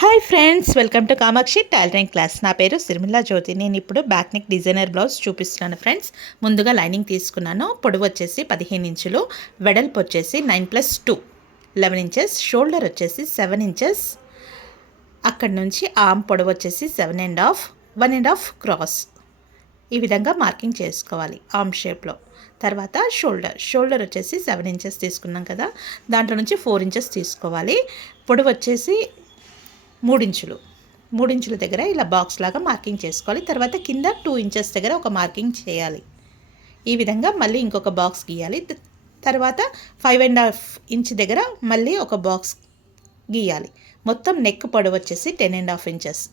Hi friends, welcome to Kamakshi tailoring class. నా పేరు సిరిమిల్లా జ్యోతి. నేను ఇప్పుడు బ్యాక్ నెక్ డిజైనర్ బ్లౌజ్ చూపిస్తున్నాను ఫ్రెండ్స్. ముందుగా లైనింగ్ తీసుకున్నాను. పొడవు వచ్చేసి 15 ఇంచులు, వెడల్పు వచ్చేసి 9+2 11 ఇంచెస్, షోల్డర్ వచ్చేసి 7 ఇంచెస్, అక్కడి నుంచి ఆర్మ్ పొడవు వచ్చేసి 7.5 1.5 క్రాస్. ఈ విధంగా మార్కింగ్ చేసుకోవాలి ఆర్మ్ షేప్లో. తర్వాత షోల్డర్ వచ్చేసి 7 ఇంచెస్ తీసుకున్నాం కదా, దాంట్లో నుంచి 4 ఇంచెస్ తీసుకోవాలి. పొడవు వచ్చేసి 3 ఇంచుల దగ్గర ఇలా బాక్స్ లాగా మార్కింగ్ చేసుకోవాలి. తర్వాత కింద 2 ఇంచెస్ దగ్గర ఒక మార్కింగ్ చేయాలి. ఈ విధంగా మళ్ళీ ఇంకొక బాక్స్ గీయాలి. తర్వాత 5.5 ఇంచ్ దగ్గర మళ్ళీ ఒక బాక్స్ గీయాలి. మొత్తం నెక్ పొడవు వచ్చేసి 10.5 ఇంచెస్.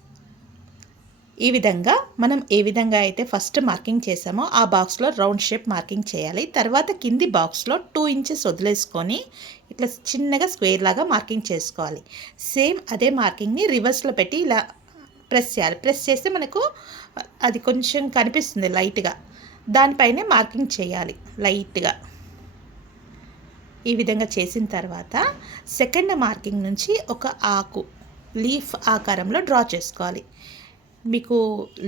ఈ విధంగా మనం ఏ విధంగా అయితే ఫస్ట్ మార్కింగ్ చేసామో ఆ బాక్స్లో రౌండ్ షేప్ మార్కింగ్ చేయాలి. తర్వాత కింది బాక్స్లో 2 ఇంచెస్ వదిలేసుకొని ఇట్లా చిన్నగా స్క్వేర్ లాగా మార్కింగ్ చేసుకోవాలి. సేమ్ అదే మార్కింగ్ని రివర్స్లో పెట్టి ఇలా ప్రెస్ చేయాలి. ప్రెస్ చేస్తే మనకు అది కొంచెం కనిపిస్తుంది లైట్గా, దానిపైనే మార్కింగ్ చేయాలి లైట్గా. ఈ విధంగా చేసిన తర్వాత సెకండ్ మార్కింగ్ నుంచి ఒక ఆకు లీఫ్ ఆకారంలో డ్రా చేసుకోవాలి. మీకు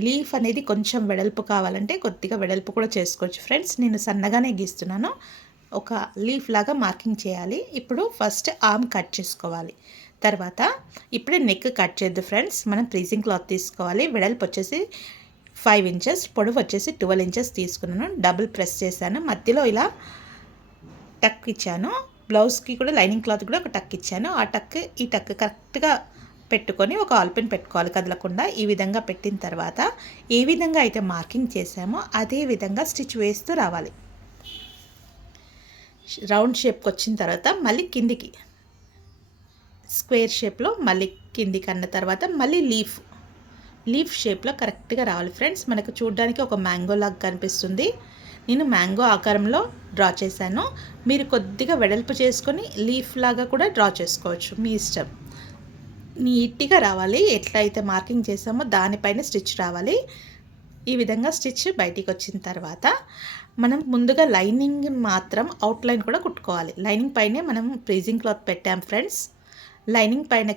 లీఫ్ అనేది కొంచెం వెడల్పు కావాలంటే కొద్దిగా వెడల్పు కూడా చేసుకోవచ్చు ఫ్రెండ్స్. నేను సన్నగానే గీస్తున్నాను. ఒక లీఫ్ లాగా మార్కింగ్ చేయాలి. ఇప్పుడు ఫస్ట్ ఆర్మ్ కట్ చేసుకోవాలి. తర్వాత ఇప్పుడే నెక్ కట్ చేద్దు ఫ్రెండ్స్. మనం ప్రీజింగ్ క్లాత్ తీసుకోవాలి. వెడల్పు వచ్చేసి 5 ఇంచెస్, పొడవు వచ్చేసి 12 ఇంచెస్ తీసుకున్నాను. డబుల్ ప్రెస్ చేశాను, మధ్యలో ఇలా టక్ ఇచ్చాను. బ్లౌజ్కి కూడా లైనింగ్ క్లాత్ కూడా ఒక టక్ ఇచ్చాను. ఆ టక్ ఈ టక్ కరెక్ట్గా పెట్టుకొని ఒక ఆల్పిన్ పెట్టుకోవాలి కదలకుండా. ఈ విధంగా పెట్టిన తర్వాత ఏ విధంగా అయితే మార్కింగ్ చేసామో అదే విధంగా స్టిచ్ వేస్తూ రావాలి. రౌండ్ షేప్కి వచ్చిన తర్వాత మళ్ళీ కిందికి స్క్వేర్ షేప్లో మళ్ళీ కిందికి అన్న తర్వాత మళ్ళీ లీఫ్ షేప్లో కరెక్ట్గా రావాలి ఫ్రెండ్స్. మనకు చూడడానికి ఒక మ్యాంగో లాగా కనిపిస్తుంది. నేను మ్యాంగో ఆకారంలో డ్రా చేశాను. మీరు కొద్దిగా వెడల్పు చేసుకొని లీఫ్ లాగా కూడా డ్రా చేసుకోవచ్చు, మీ ఇష్టం. నీట్గా రావాలి. ఎట్లా అయితే మార్కింగ్ చేసామో దానిపైన స్టిచ్ రావాలి. ఈ విధంగా స్టిచ్ బయటికి వచ్చిన తర్వాత మనం ముందుగా లైనింగ్ మాత్రం అవుట్లైన్ కూడా కుట్టుకోవాలి. లైనింగ్ పైనే మనం ప్రీజింగ్ క్లాత్ పెట్టాం ఫ్రెండ్స్. లైనింగ్ పైన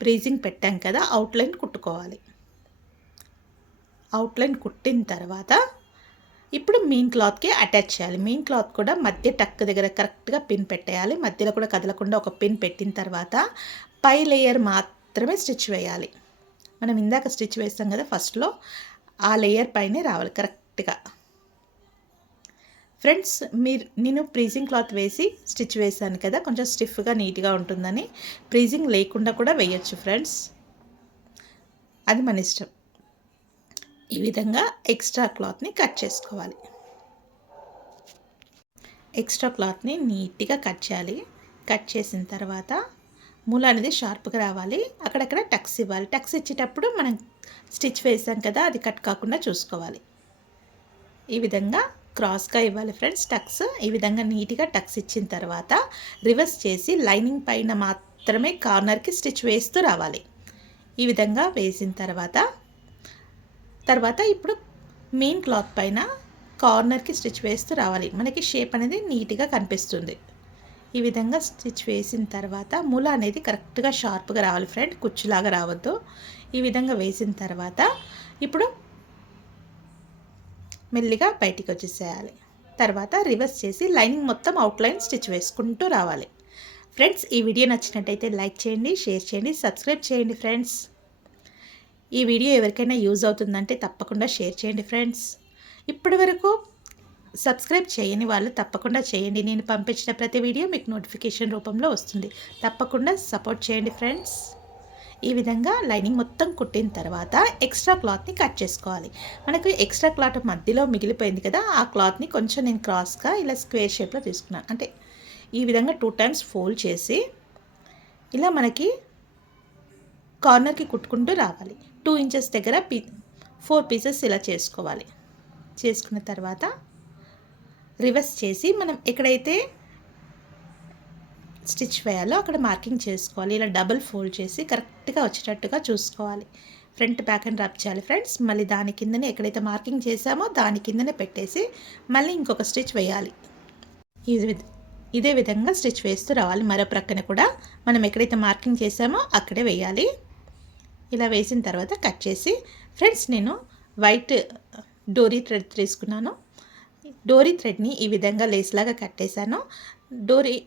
ప్రీజింగ్ పెట్టాం కదా, అవుట్లైన్ కుట్టుకోవాలి. అవుట్లైన్ కుట్టిన తర్వాత ఇప్పుడు మెయిన్ క్లాత్కి అటాచ్ చేయాలి. మెయిన్ క్లాత్ కూడా మధ్య టక్ దగ్గర కరెక్ట్గా పిన్ పెట్టేయాలి. మధ్యలో కూడా కదలకుండా ఒక పిన్ పెట్టిన తర్వాత పై లేయర్ మాత్రమే స్టిచ్ వేయాలి. మనం ఇందాక స్టిచ్ వేస్తాం కదా ఫస్ట్లో, ఆ లేయర్ పైనే రావాలి కరెక్ట్గా ఫ్రెండ్స్. నేను ప్రీజింగ్ క్లాత్ వేసి స్టిచ్ వేసాను కదా, కొంచెం స్టిఫ్గా నీట్గా ఉంటుందని. ప్రీజింగ్ లేకుండా కూడా వేయచ్చు ఫ్రెండ్స్, అది మన ఇష్టం. ఈ విధంగా ఎక్స్ట్రా క్లాత్ని కట్ చేసుకోవాలి. ఎక్స్ట్రా క్లాత్ని నీట్గా కట్ చేయాలి. కట్ చేసిన తర్వాత మూల అనేది షార్ప్గా రావాలి. అక్కడక్కడ టక్స్ ఇవ్వాలి. టక్స్ ఇచ్చేటప్పుడు మనం స్టిచ్ వేసాం కదా, అది కట్ కాకుండా చూసుకోవాలి. ఈ విధంగా క్రాస్గా ఇవ్వాలి ఫ్రెండ్స్ టక్స్. ఈ విధంగా నీట్గా టక్స్ ఇచ్చిన తర్వాత రివర్స్ చేసి లైనింగ్ పైన మాత్రమే కార్నర్కి స్టిచ్ వేస్తూ రావాలి. ఈ విధంగా వేసిన తర్వాత ఇప్పుడు మెయిన్ క్లాత్ పైన కార్నర్కి స్టిచ్ వేస్తూ రావాలి. మనకి షేప్ అనేది నీట్గా కనిపిస్తుంది. ఈ విధంగా స్టిచ్ వేసిన తర్వాత మూల అనేది కరెక్ట్గా షార్ప్గా రావాలి ఫ్రెండ్, కుచ్చులాగా రావద్దు. ఈ విధంగా వేసిన తర్వాత ఇప్పుడు మెల్లిగా బయటికి వచ్చేసేయాలి. తర్వాత రివర్స్ చేసి లైనింగ్ మొత్తం అవుట్లైన్ స్టిచ్ వేసుకుంటూ రావాలి. ఫ్రెండ్స్, ఈ వీడియో నచ్చినట్టయితే లైక్ చేయండి, షేర్ చేయండి, సబ్స్క్రైబ్ చేయండి ఫ్రెండ్స్. ఈ వీడియో ఎవరికైనా యూజ్ అవుతుందంటే తప్పకుండా షేర్ చేయండి ఫ్రెండ్స్. ఇప్పటి వరకు సబ్స్క్రైబ్ చేయని వాళ్ళు తప్పకుండా చేయండి. నేను పంపించిన ప్రతి వీడియో మీకు నోటిఫికేషన్ రూపంలో వస్తుంది. తప్పకుండా సపోర్ట్ చేయండి ఫ్రెండ్స్. ఈ విధంగా లైనింగ్ మొత్తం కుట్టిన తర్వాత ఎక్స్ట్రా క్లాత్ని కట్ చేసుకోవాలి. మనకు ఎక్స్ట్రా క్లాత్ మధ్యలో మిగిలిపోయింది కదా, ఆ క్లాత్ని కొంచెం నేను క్రాస్గా ఇలా స్క్వేర్ షేప్లో తీసుకున్నాను. అంటే ఈ విధంగా 2 టైమ్స్ ఫోల్డ్ చేసి ఇలా మనకి కార్నర్కి కుట్టుకుంటూ రావాలి. 2 ఇంచెస్ దగ్గర 4 పీసెస్ ఇలా చేసుకోవాలి. చేసుకున్న తర్వాత రివర్స్ చేసి మనం ఎక్కడైతే స్టిచ్ వేయాలో అక్కడ మార్కింగ్ చేసుకోవాలి. ఇలా డబుల్ ఫోల్డ్ చేసి కరెక్ట్గా వచ్చేటట్టుగా చూసుకోవాలి. ఫ్రంట్ బ్యాక్ అని రబ్ చేయాలి ఫ్రెండ్స్. మళ్ళీ దాని కిందనే ఎక్కడైతే మార్కింగ్ చేసామో దాని కిందనే పెట్టేసి మళ్ళీ ఇంకొక స్టిచ్ వేయాలి. ఇదే విధంగా స్టిచ్ వేస్తూ రావాలి. మరో ప్రక్కన కూడా మనం ఎక్కడైతే మార్కింగ్ చేసామో అక్కడే వేయాలి. ఇలా వేసిన తర్వాత కట్ చేసి ఫ్రెండ్స్ నేను వైట్ డోరీ థ్రెడ్ తీసుకున్నాను. డోరీ థ్రెడ్ని ఈ విధంగా లేస్లాగా కట్టేశాను.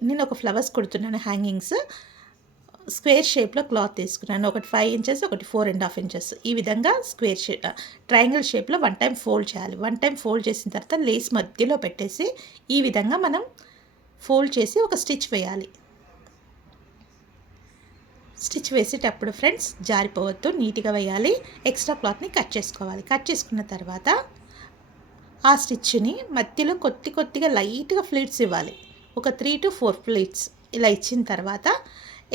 నేను ఒక ఫ్లవర్స్ కుడుతున్నాను హ్యాంగింగ్స్. స్క్వేర్ షేప్లో క్లాత్ తీసుకున్నాను. ఒకటి 5 ఇంచెస్, ఒకటి 4.5 ఇంచెస్. ఈ విధంగా ట్రయాంగిల్ షేప్లో 1 టైం ఫోల్డ్ చేయాలి. 1 టైం ఫోల్డ్ చేసిన తర్వాత లేస్ మధ్యలో పెట్టేసి ఈ విధంగా మనం ఫోల్డ్ చేసి ఒక స్టిచ్ వేయాలి. స్టిచ్ వేసేటప్పుడు ఫ్రెండ్స్ జారిపోవద్దు, నీట్గా వేయాలి. ఎక్స్ట్రా క్లాత్ని కట్ చేసుకోవాలి. కట్ చేసుకున్న తర్వాత ఆ స్టిచ్ని మధ్యలో కొద్దిగా లైట్గా ఫ్లీట్స్ ఇవ్వాలి. ఒక 3 to 4 ఫ్లీట్స్ ఇలా ఇచ్చిన తర్వాత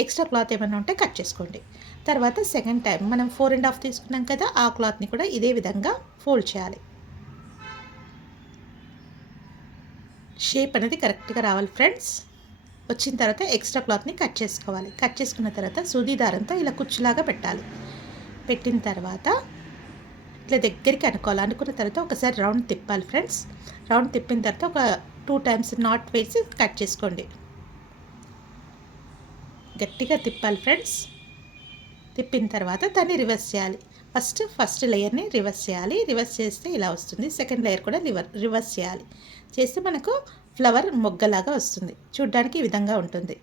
ఎక్స్ట్రా క్లాత్ ఏమైనా ఉంటే కట్ చేసుకోండి. తర్వాత సెకండ్ టైం మనం 4.5 తీసుకున్నాం కదా, ఆ క్లాత్ని కూడా ఇదే విధంగా ఫోల్డ్ చేయాలి. షేప్ అనేది కరెక్ట్గా రావాలి ఫ్రెండ్స్. వచ్చిన తర్వాత ఎక్స్ట్రా క్లాత్ని కట్ చేసుకోవాలి. కట్ చేసుకున్న తర్వాత సూది దారంతో ఇలా కుచ్చులాగా పెట్టాలి. పెట్టిన తర్వాత ఇట్లా దగ్గరికి అనుకున్న తర్వాత ఒకసారి రౌండ్ తిప్పాలి ఫ్రెండ్స్. రౌండ్ తిప్పిన తర్వాత ఒక 2 టైమ్స్ నాట్ వేసి కట్ చేసుకోండి. గట్టిగా తిప్పాలి ఫ్రెండ్స్. తిప్పిన తర్వాత దాన్ని రివర్స్ చేయాలి. ఫస్ట్ లేయర్ని రివర్స్ చేయాలి. రివర్స్ చేస్తే ఇలా వస్తుంది. సెకండ్ లేయర్ కూడా రివర్స్ చేయాలి. చేస్తే మనకు ఫ్లవర్ మొగ్గలాగా వస్తుంది. చూడ్డానికి ఈ విధంగా ఉంటుంది.